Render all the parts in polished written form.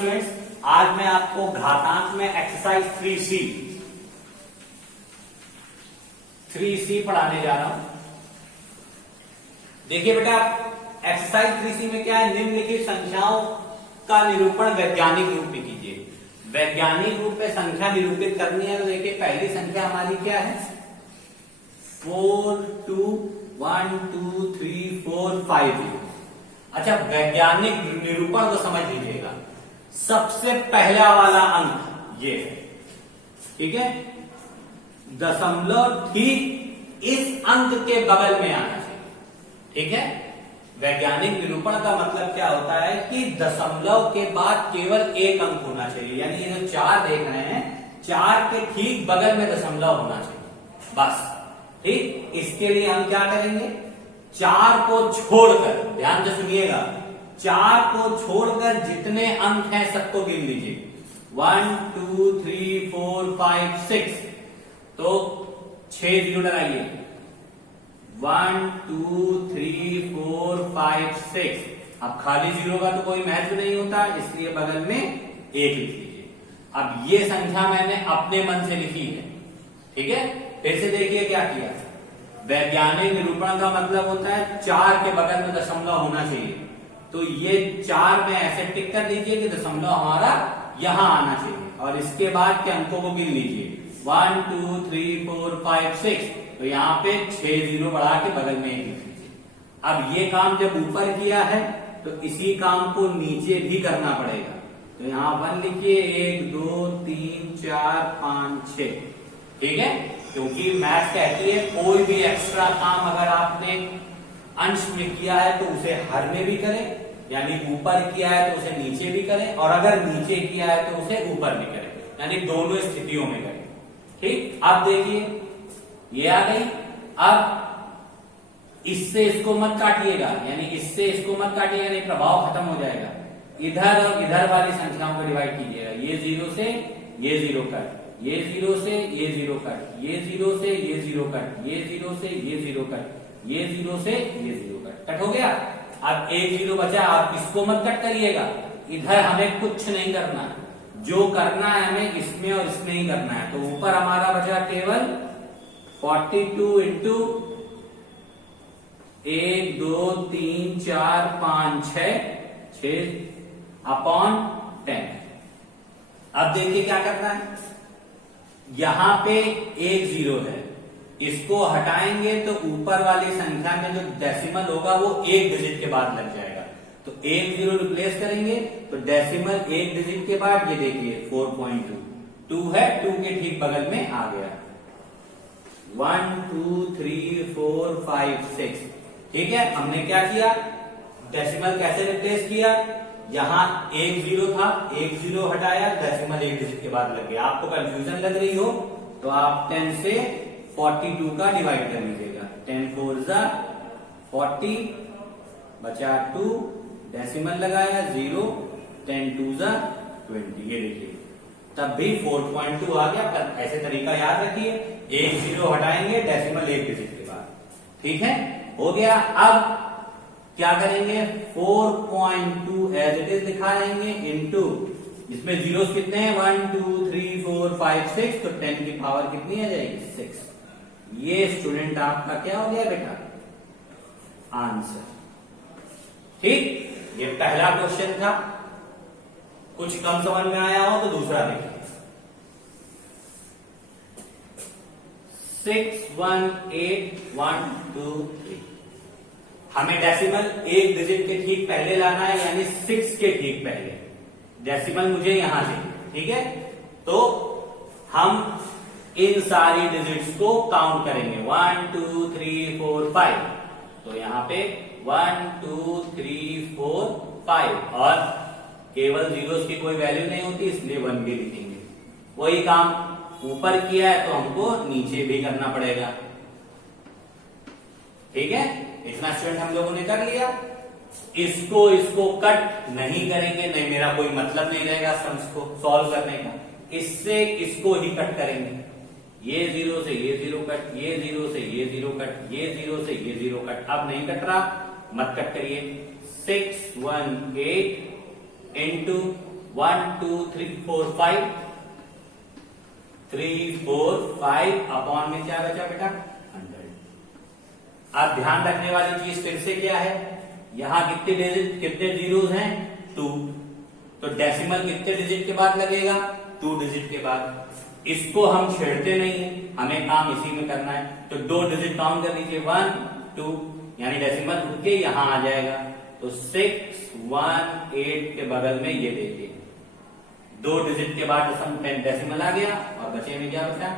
Students, आज मैं आपको घातांक में एक्सरसाइज 3C पढ़ाने जा रहा हूं। देखिए बेटा, एक्सरसाइज 3C में क्या है, निम्नलिखित संख्याओं का निरूपण वैज्ञानिक रूप में कीजिए। वैज्ञानिक रूप में संख्या निरूपित करनी है तो देखिए पहली संख्या हमारी क्या है, 4 2 1 2 3 4 5। अच्छा, वैज्ञानिक निरूपण को समझ लीजिएगा। सबसे पहला वाला अंक ये है, ठीक है, दशमलव ठीक इस अंक के बगल में आना चाहिए, ठीक है। वैज्ञानिक निरूपण का मतलब क्या होता है कि दशमलव के बाद केवल एक अंक होना चाहिए, यानी ये जो 4 देख रहे हैं, 4 के ठीक बगल में दशमलव होना चाहिए, बस। ठीक, इसके लिए हम क्या करेंगे, 4 को छोड़कर, ध्यान से सुनिएगा, 4 को छोड़कर जितने अंक हैं सबको गिन लीजिए। 1 2 3 4 5 6, तो 6 जीरो लगाइए। 1 2 3 4 5 6। अब खाली जीरो का तो कोई महत्व नहीं होता, इसलिए बगल में 1 लिख लीजिए। अब ये संख्या मैंने अपने मन से लिखी है, ठीक है। फिर से देखिए क्या किया, वैज्ञानिक निरूपण का मतलब होता है 4 के बगल में दशमलव होना चाहिए, तो ये 4 में ऐसे टिक कर दीजिए कि दशमलव हमारा यहां आना चाहिए, और इसके बाद के अंकों को गिन लीजिए। 1 2 3 4 5 6, तो यहाँ पे 6 जीरो बढ़ा के बगल में 1 लिख लीजिए। अब ये काम जब ऊपर किया है तो इसी काम को नीचे भी करना पड़ेगा, तो यहाँ 1 लिखिए, 1 2 3 4 5 6, ठीक है। क्योंकि मैथ कहती है कोई भी एक्स्ट्रा काम अगर आपने अंश में किया है तो उसे हर में भी करें, यानी ऊपर किया है तो उसे नीचे भी करें, और अगर नीचे किया है तो उसे ऊपर भी करें, यानी दोनों स्थितियों में करें। ठीक, अब देखिए ये आ गई। अब इससे इसको मत काटिएगा, यानी इससे इसको मत काटिएगा, नहीं प्रभाव खत्म हो जाएगा। इधर और इधर वाली संख्याओं को डिवाइड कीजिएगा। ये 0 से ये 0 कट, ये 0 से ये 0 कट, ये 0 से ये 0 कट, ये 0 से ये 0 कट, ये 0 से ये 0 कट हो गया। अब 1 0 बचा, आप इसको मत कट करिएगा, इधर हमें कुछ नहीं करना, जो करना है हमें इसमें और इसमें ही करना है। तो ऊपर हमारा बचा केवल 42 इंटू 1 2 3 4 5 6 अपॉन 10। अब देखिए क्या करना है, यहां पे 1 0 है, इसको हटाएंगे तो ऊपर वाली संख्या में जो डेसिमल होगा वो 1 डिजिट के बाद लग जाएगा, तो 1 0 रिप्लेस करेंगे तो डेसिमल 1 डिजिट के बाद ये देखिए 4.2 है, 2 के ठीक बगल में आ गया। 1 2 3 4 5 6, ठीक है। हमने क्या किया, डेसिमल कैसे रिप्लेस किया, यहां 1 0 था, 1 0 हटाया, डेसिमल 1 डिजिट के बाद लग गया। आपको कंफ्यूजन लग रही हो तो आप 10 से 42 का डिवाइड कर लीजिएगा। 10 4 जा 40, बचा 2, डेसिमल लगाया 0, 10 2 जा 20, ये देखिए तब भी 4.2 आ गया। पर ऐसे तरीका याद रखिए, 1 0 हटाएंगे, डेसिमल 1 डिजिट के बाद, ठीक है, हो गया। अब क्या करेंगे, 4.2 एज इट इज दिखाएंगे इनटू, इसमें जीरोस कितने हैं, 1 2 3 4 5 6, तो 10 की पावर कितनी आ जाएगी, 6। ये स्टूडेंट आपका क्या हो गया बेटा, आंसर। ठीक, ये पहला क्वेश्चन था। कुछ कम समझ में आया हो तो दूसरा देखिए। 6 1 8 1 2 3, हमें डेसिमल 1 डिजिट के ठीक पहले लाना है, यानी 6 के ठीक पहले डेसिमल मुझे यहां चाहिए, ठीक है। तो हम इन सारी डिजिट्स को काउंट करेंगे, 1 2 3 4 5, तो यहां पे 1 2 3 4 5, और केवल जीरोस की कोई वैल्यू नहीं होती, इसलिए 1 भी लिखेंगे। वही काम ऊपर किया है तो हमको नीचे भी करना पड़ेगा, ठीक है। इतना स्टूडेंट हम लोगों ने कर लिया। इसको कट नहीं करेंगे, नहीं, मेरा कोई मतलब नहीं रहेगा सम्स को सॉल्व करने का, इससे इसको ही कट करेंगे। ये 0 से ये 0 कट, ये 0 से ये 0 कट, ये 0 से ये 0 कट। अब नहीं कट रहा, मत कट करिए। 6 1 8 इंटू 1 2 3 4 5 3 4 5 अपॉन में क्या बचा बेटा 100। अब ध्यान रखने वाली चीज फिर से क्या है, यहां कितने जीरोस हैं 2, तो डेसिमल कितने डिजिट के बाद लगेगा 2 डिजिट के बाद। इसको हम छेड़ते नहीं है, हमें काम इसी में करना है। तो 2 डिजिट काउंट कर लीजिए 1 2, यानी डेसिमल उठ के यहां आ जाएगा। तो 6 1 8 के बगल में ये देखिए 2 डिजिट के बाद डेसिमल आ गया और बचे में क्या बचा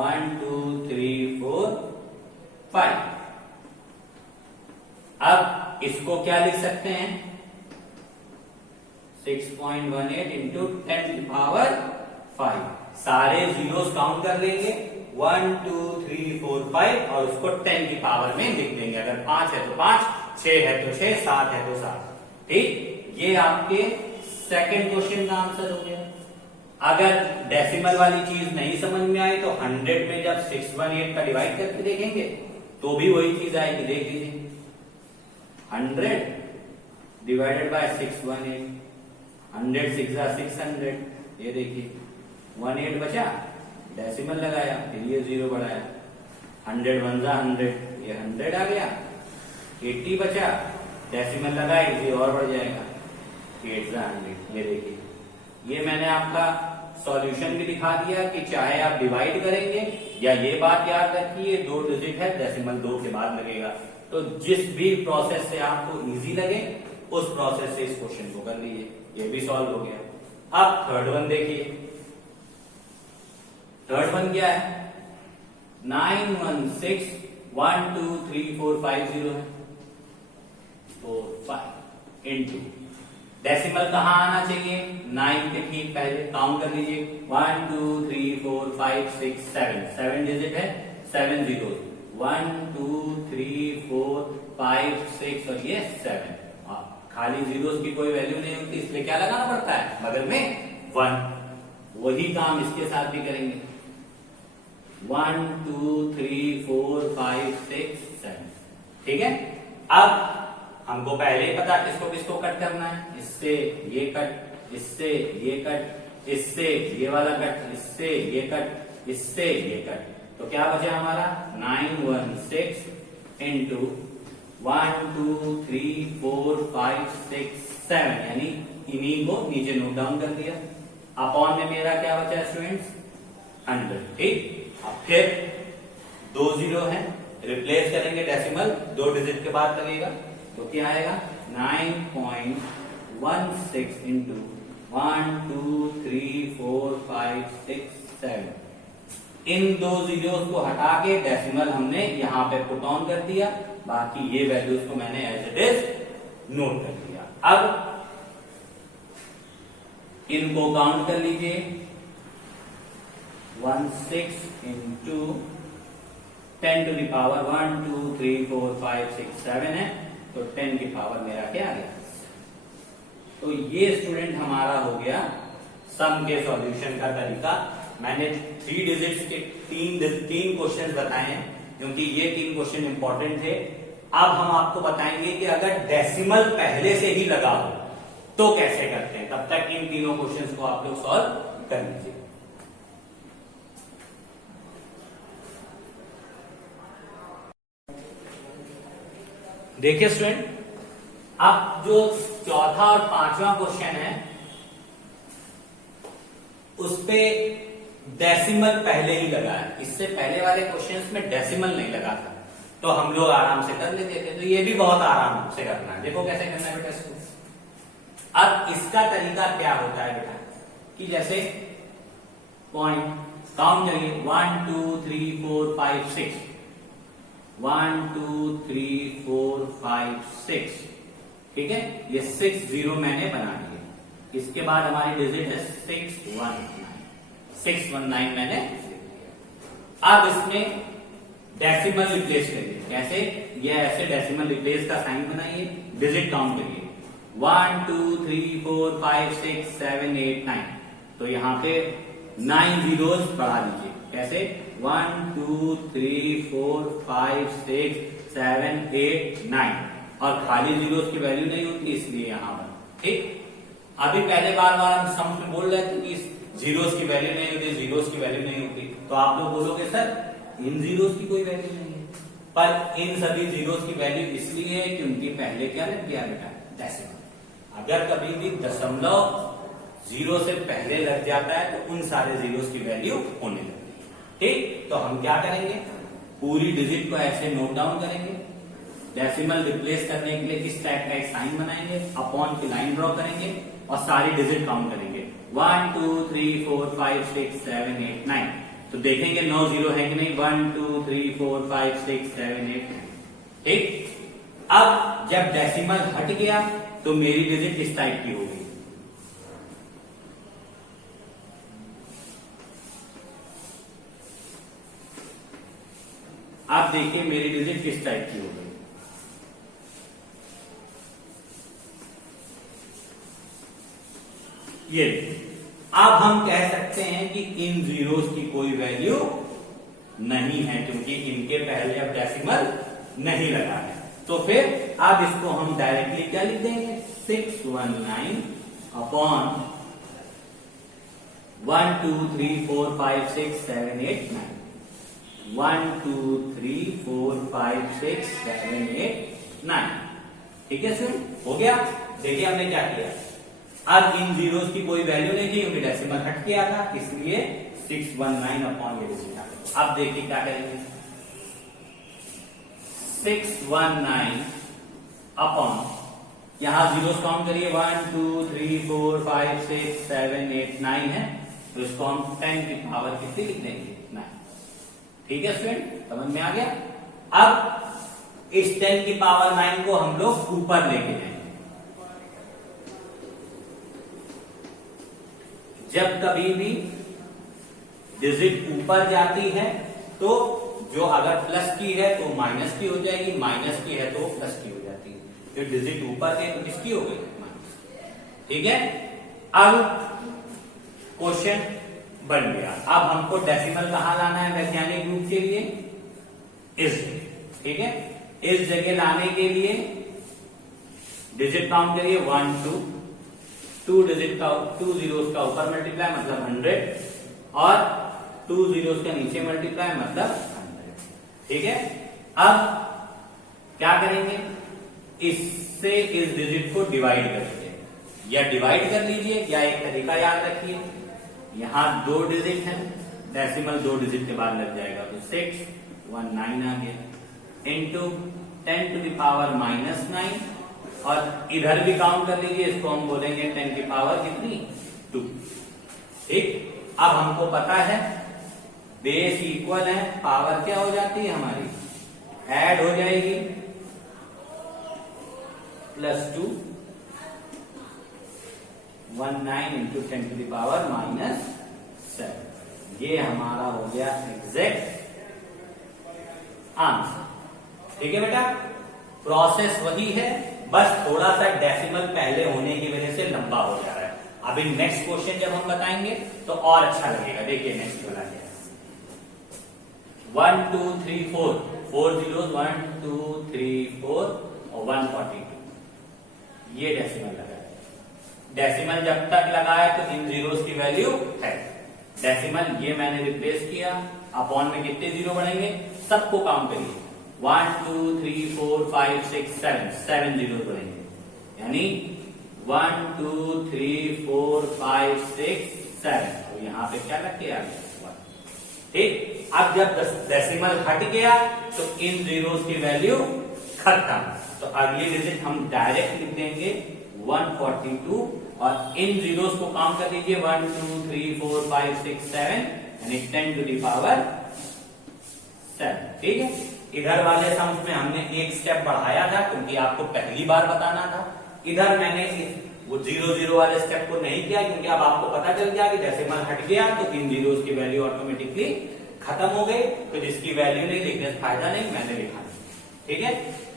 1 2 3 4 5। अब इसको क्या लिख सकते हैं 6.18 इंटू 10 की पावर 5। सारे जीरोस काउंट कर लेंगे 1 2 3 4 5 और उसको 10 की पावर में लिख देंगे। अगर 5 है तो 5, 6 है तो 6, 7 है तो 7। ठीक, ये आपके सेकंड क्वेश्चन का आंसर हो गया। अगर डेसिमल वाली चीज नहीं समझ में आए तो 100 में जब 618 का डिवाइड करके देखेंगे तो भी वही चीज आएगी। देख लीजिए 100 डिवाइडेड बाय 618, 100 6 600, ये देखिए 18 बचा, डेसिमल लगाया, फिर ये 0 बढ़ाया, 100 1 100, ये 100 आ गया, 80 बचा, डेसिमल लगाए, ये और बढ़ जाएगा 8 100। ये देखिए, ये मैंने आपका सॉल्यूशन भी दिखा दिया कि चाहे आप डिवाइड करेंगे या ये बात याद रखिए 2 डिजिट है, डेसिमल 2 के बाद लगेगा। तो जिस भी प्रोसेस से आपको इजी लगे उस प्रोसेस से इस क्वेश्चन को कर लीजिए। ये भी सॉल्व हो गया। अब थर्ड वन देखिए, थर्ड वन क्या है 916 1 2 3 4 5 0 है 4 5 इंटू डेसिमल कहां आना चाहिए 9 के ठीक पहले। काउंट कर लीजिए 1 2 3 4 5 6 7, 7 डिजिट है, 7 जीरो, 1 2 3 4 5 6 और ये 7। खाली जीरोस की कोई वैल्यू नहीं होती, इसलिए क्या लगाना पड़ता है बगल में 1। वही काम इसके साथ भी करेंगे 1 2 3 4 5 6 7। ठीक है, अब हमको पहले ही पता किसको किसको कट करना है। इससे ये कट, इससे ये कट, इससे ये वाला कट, इससे ये कट, इससे ये कट। तो क्या बचा हमारा 916 इंटू 1 2 3 4 5 6 7, यानी इन्हीं को नीचे नोट डाउन कर दिया। अपॉन में मेरा क्या बचा स्टूडेंट्स 100। ठीक, अब फिर 2 जीरो है, रिप्लेस करेंगे डेसिमल 2 डिजिट के बाद लगेगा तो क्या आएगा 9.16 इंटू 1 2 3 4 5 6 7। इन 2 जीरोस को हटा के डेसिमल हमने यहां पे पुट ऑन कर दिया, बाकी ये वैल्यूज को मैंने एज इट इज नोट कर दिया। अब इनको काउंट कर लीजिए 16 इंटू 10 टू द पावर 1 2 3 4 5 6 7 है, तो 10 की पावर मेरा क्या आ गया। तो ये स्टूडेंट हमारा हो गया सम के सॉल्यूशन का तरीका। मैंने 3 डिजिट्स के 3 क्वेश्चन बताए हैं क्योंकि ये 3 क्वेश्चन इंपॉर्टेंट थे। अब हम आपको बताएंगे कि अगर डेसिमल पहले से ही लगा हो तो कैसे करते हैं। तब तक इन तीनों क्वेश्चंस को आप लोग सॉल्व कर लीजिए। देखिए स्टूडेंट, अब जो चौथा और पांचवा क्वेश्चन है उस पे डेसिमल पहले ही लगा है। इससे पहले वाले क्वेश्चंस में डेसिमल नहीं लगा था तो हम लोग आराम से कर लेते थे। तो ये भी बहुत आराम से करना है। देखो कैसे करना है बेटा इसको। अब इसका तरीका क्या होता है बेटा कि जैसे पॉइंट काउंट करिए 1 2 3 4 5 6, 1 2 3 4 5 6। ठीक है, ये 6 जीरो मैंने बना दिए। इसके बाद हमारी डिजिट है 619 मैंने। अब इसमें डेसिमल रिप्लेस करिए। कैसे, ये ऐसे डेसिमल रिप्लेस का साइन बनाइए, डिजिट काउंट करिए 1 2 3 4 5 6 7 8 9। तो यहां पे 9 जीरोस बढ़ा दीजिए। कैसे 1 2 3 4 5 6 7 8 9, और खाली जीरोस की वैल्यू नहीं होती इसलिए यहां पर। ठीक, अभी पहले बार बार हम सम में बोल रहे थे कि जीरोस की वैल्यू नहीं होती, जीरोस की वैल्यू नहीं होती, तो आप लोग बोलोगे सर इन जीरोस की कोई वैल्यू नहीं है, पर इन सभी जीरोस की वैल्यू इसलिए है क्योंकि पहले क्या लग गया बेटा, डेसिमल। अगर कभी भी दशमलव जीरो से पहले लग जाता है तो उन सारे जीरोस की वैल्यू होने लगती है। ठीक, तो हम क्या करेंगे, पूरी डिजिट को ऐसे नोट डाउन करेंगे, डेसिमल रिप्लेस करने के लिए किस टाइप का एक साइन बनाएंगे, अपॉन की लाइन ड्रॉ करेंगे और सारी डिजिट काउंट करेंगे 1 2 3 4 5 6 7 8 9। तो देखेंगे 9 जीरो है कि नहीं, 1 2 3 4 5 6 7 8 9। ठीक, अब जब डेसिमल हट गया तो मेरी डिजिट किस टाइप की होगी, आप देखिए मेरी डिजिट किस टाइप की हो गई। ये अब हम कह सकते हैं कि इन जीरोस की कोई वैल्यू नहीं है क्योंकि इनके पहले अब डेसिमल नहीं लगा है। तो फिर अब इसको हम डायरेक्टली क्या लिख देंगे, 619 अपॉन 1 2 3 4 5 6 7 8 9। 1 2 3 4 5 6 7 8 9। ठीक है सर, हो गया। देखिए हमने क्या किया, अब इन जीरोस की कोई वैल्यू नहीं थी क्योंकि डेसिमल हट गया था, इसलिए 619 अपॉन ये डिजिट आ गया। अब देखिए क्या करेंगे, 619 अपॉन, यहां जीरोस काउंट करिए 1 2 3 4 5 6 7 8 9 है, तो इसको हम 10 की पावर कितनी लिख देंगे, 9। ठीक है स्टूडेंट, समझ में आ गया। अब इस 10 की पावर 9 को हम लोग ऊपर लेके जाएंगे। जब कभी भी डिजिट ऊपर जाती है तो जो अगर प्लस की है तो माइनस की हो जाएगी, माइनस की है तो प्लस की हो जाती है। जो डिजिट ऊपर गई तो किसकी हो गई, माइनस। ठीक है, अब क्वेश्चन बन गया, अब हमको डेसिमल कहां लाना है वैज्ञानिक रूप के लिए, इस जगह। ठीक है, इस जगह लाने के लिए डिजिट काउंट करिए 1 2, 2 डिजिट का 2 जीरोस का ऊपर मल्टीप्लाई मतलब 100 और 2 जीरोस का नीचे मल्टीप्लाई मतलब 100। ठीक है, अब क्या करेंगे, इससे इस डिजिट को डिवाइड करेंगे, या डिवाइड कर लीजिए या एक तरीका याद रखिए, यहां 2 डिजिट है, डेसिमल 2 डिजिट के बाद लग जाएगा तो 619 आ गया, इंटू 10 टू द पावर -9 और इधर भी काउंट कर लीजिए, इसको हम बोलेंगे 10 की पावर कितनी, 2। ठीक, अब हमको पता है बेस इक्वल है, पावर क्या हो जाती है हमारी, ऐड हो जाएगी, +2 19 इंटू 10 टू द पावर -7। ये हमारा हो गया एग्जैक्ट आंसर। ठीक है बेटा, प्रोसेस वही है, बस थोड़ा सा डेसिमल पहले होने की वजह से लंबा हो जा रहा है। अभी नेक्स्ट क्वेश्चन जब हम बताएंगे तो और अच्छा लगेगा। देखिए नेक्स्ट वाला क्या है, 1 2 3 4, 4 जीरोस 1 2 3 4 और 142, ये डेसिमल लगा है। डेसिमल जब तक लगाया तो इन जीरोस की वैल्यू है, डेसिमल ये मैंने रिप्लेस किया, अपॉन में कितने जीरो बढ़ेंगे, सबको काउंट करिए, 1 2 3 4 5 6 7 जीरो बढ़ेंगे, यानी 1 2 3 4 5 6 7, और यहां पे क्या रख के आ गया 1। ठीक, अब जब डेसिमल हट गया तो इन जीरोस की वैल्यू खत्म, तो अगली डिजिट हम डायरेक्ट लिख देंगे 142 और इन जीरोस को काउंट कर लीजिए 1 2 3 4 5 6 7, यानी 10 टू द पावर 7। ठीक है, इधर वाले सम्स में हमने एक स्टेप बढ़ाया था क्योंकि आपको पहली बार बताना था, इधर मैंने वो 0 0 वाले स्टेप को नहीं किया क्योंकि अब आपको पता चल गया कि डेसिमल हट गया तो इन जीरोस की वैल्यू ऑटोमेटिकली खत्म हो गई, तो जिसकी वैल्यू नहीं लिखने से फायदा नहीं, मैंने लिखा। ठीक है,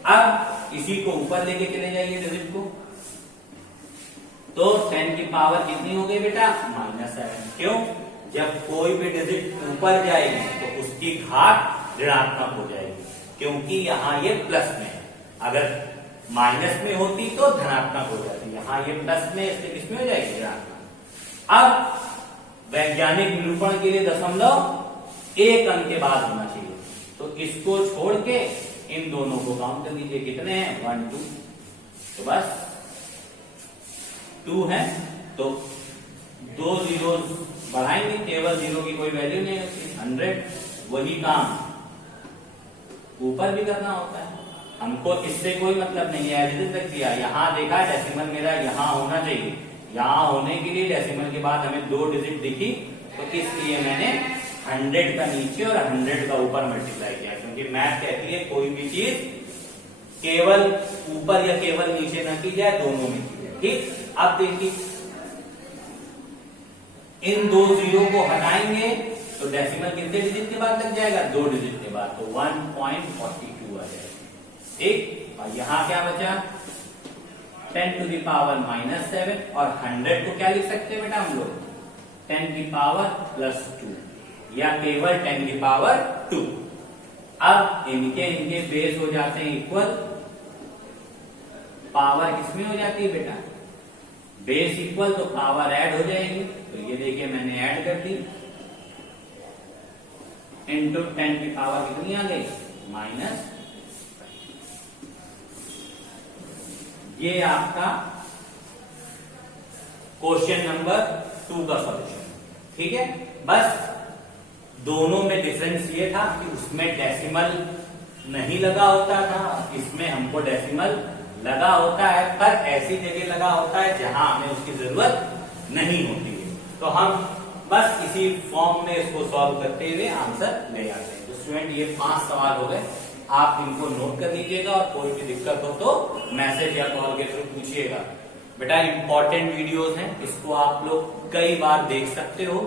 अब इसी को ऊपर लेके चले जाइए डिजिट को, तो 10 की पावर कितनी हो गई बेटा, -7। क्यों, जब कोई भी डिजिट ऊपर जाएगी तो उसकी घात ऋणात्मक हो जाएगी क्योंकि यहां ये प्लस में है। अगर माइनस में होती तो धनात्मक हो जाती, यहाँ ये प्लस में, इससे किसमें हो जाएगी, ऋणात्मक। अब वैज्ञानिक निरूपण के लिए दशमलव एक अंक के बाद होना चाहिए, तो इसको छोड़ के इन दोनों को काउंट कर लीजिए, कितने हैं, 1 2, तो बस 2 है, तो 2 जीरो बढ़ाएंगे, केवल जीरो की कोई वैल्यू नहीं होती, 100। वही काम ऊपर भी करना होता है, हमको इससे कोई मतलब नहीं है, एज तक दिया, यहाँ देखा डेसिमल मेरा यहाँ होना चाहिए, यहाँ होने के लिए डेसिमल के बाद हमें 2 डिजिट दिखी, तो इसलिए मैंने 100 का नीचे और 100 का ऊपर मल्टीप्लाई किया, क्योंकि मैथ कहती है कोई भी चीज केवल ऊपर या केवल नीचे न की जाए, दोनों में की जाए, ठीक। अब देखिए इन 2 जीरो को हटाएंगे तो डेसिमल कितने डिजिट के बाद लग जाएगा, 2 डिजिट के बाद, तो 1.42 आ जाएगा, ठीक। और यहां क्या बचा, 10 to the power -7, और 100 को क्या लिख सकते हैं बेटा हम लोग, 10 की पावर +2, या केवल 10 की पावर 2। अब इनके बेस हो जाते हैं इक्वल, पावर किसमें हो जाती है बेटा, बेस इक्वल, तो पावर ऐड हो जाएगी, तो ये देखिए मैंने ऐड कर दी, इंटू 10 की पावर कितनी आ गई, माइनस। ये आपका क्वेश्चन नंबर 2 का सॉल्यूशन, ठीक है। बस दोनों में डिफरेंस ये था कि उसमें डेसिमल नहीं लगा होता था, इसमें हमको डेसिमल लगा होता है, पर ऐसी जगह लगा होता है जहां हमें उसकी जरूरत नहीं होती है, तो हम बस इसी फॉर्म में इसको सॉल्व करते हुए आंसर ले आते हैं। तो स्टूडेंट ये 5 सवाल हो गए, आप इनको नोट कर लीजिएगा, और कोई भी दिक्कत हो तो मैसेज या कॉल के थ्रू पूछिएगा। बेटा इंपॉर्टेंट वीडियोस हैं, इसको आप लोग कई बार देख सकते हो,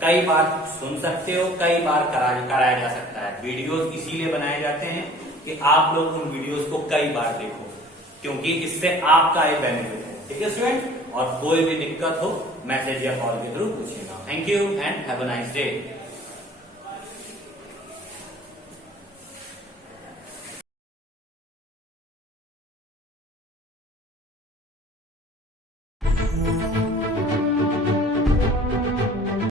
कई बार सुन सकते हो, कई बार कराया जा सकता है। वीडियोस इसीलिए बनाए जाते हैं कि आप लोग उन वीडियोस को कई बार देखो, क्योंकि इससे आपका ये बेनिफिट है, ठीक है स्टूडेंट। और कोई भी दिक्कत हो मैसेज या कॉल के थ्रू पूछिएगा। Thank you and have a nice day.